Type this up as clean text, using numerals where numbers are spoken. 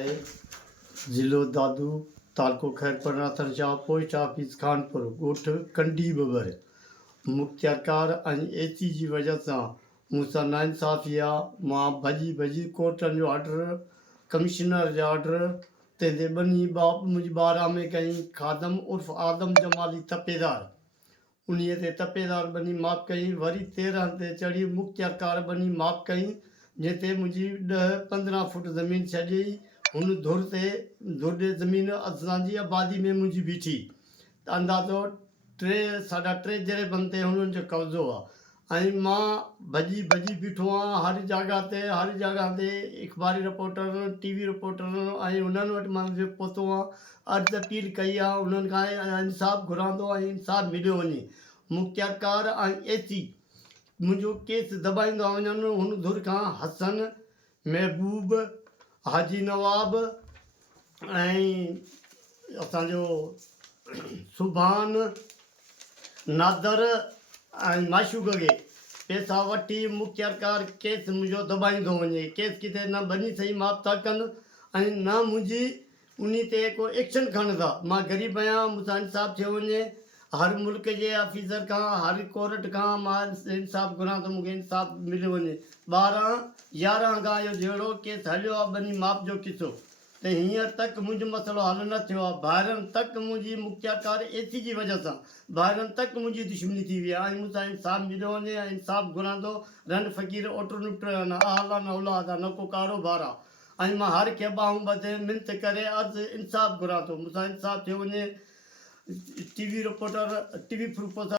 ज़िलो दादू, तालुको खैरपुर नाथर शाह, पोस्ट ऑफिस खानपुर, ॻोठ कंडी बबर। मुख़्तियारकार ऐं एसी जी वजह सां मूंसां नाइंसाफ़ी आहे। मां भॼी भॼी कोर्टनि जो ऑर्डर, कमिश्नर जा ऑर्डर, तंहिंजे ॿनी मुंहिंजी ॿारहां में कई। खादम उर्फ़ आदम जमाली तपेदार, उन्हीअ ते तपेदार ॿनी माफ़ कई। वरी 13 ते चढ़ी मुख़्तियारकार ॿनी माफ़ कई, जंहिं ते मुंहिंजी 10-15 फुट ज़मीन छॾी। हुन धुर ते धुर ज़मीन असांजी आबादी में मुंहिंजी बीठी, त अंदाज़ो 3.5 जरेबनि ते हुननि जो कब्ज़ो आहे। ऐं मां भॼी भॼी बीठो आहियां हर जॻह ते अख़बारी रिपोर्टर, TV रिपोर्टर ऐं उन्हनि वटि मां पहुतो आहियां। अर्ज़ु अपील कई आहे उन्हनि खां, इंसाफ़ु घुरां थो ऐं इंसाफ़ु मिलियो वञे। मुख़्तियारकार ऐं AC मुंहिंजो केस दॿाईंदा वञनि। हुन धुर खां हसन, महबूब, हाजी नवाब ऐं असांजो सुभान, नादर ऐं माशूक़ खे पैसा वठी मुख़्तियारकार केस मुंहिंजो दॿाईंदो वञे। केस किथे न बनी सही माफ़ था कनि ऐं न मुंहिंजी उन ते को एक्शन खणंदा। मां ग़रीब आहियां, मूंसां इंसाफ़ु थियो वञे। हर मुल्क जे ऑफिसर खां, हर कोर्ट खां मां इंसाफ़ु घुरां थो, मूंखे इंसाफ़ु मिलियो वञे। 12-11 खां इहो जहिड़ो केस हलियो आहे, ॿनी माफ़ जो किसो, त हींअर तक मुंहिंजो मसइलो हल न थियो आहे। ॿाहिरनि तक मुंहिंजी मुख़्तियारकार AC जी वजह सां ॿाहिरनि तक मुंहिंजी दुश्मनी थी वई आहे। ऐं मूंसां इंसाफ़ु मिलियो वञे ऐं इंसाफ़ु घुरां थो। रन फ़क़ीर ओटो निपटो, न आला न औलाद आहे, न को कारोबार आहे। ऐं मां हर खे ॿाहूं ॿधे मिनत करे अर्ज़ु इंसाफ़ु घुरां थो, मूंसां इंसाफ़ु थियो वञे। TV reporter, TV professor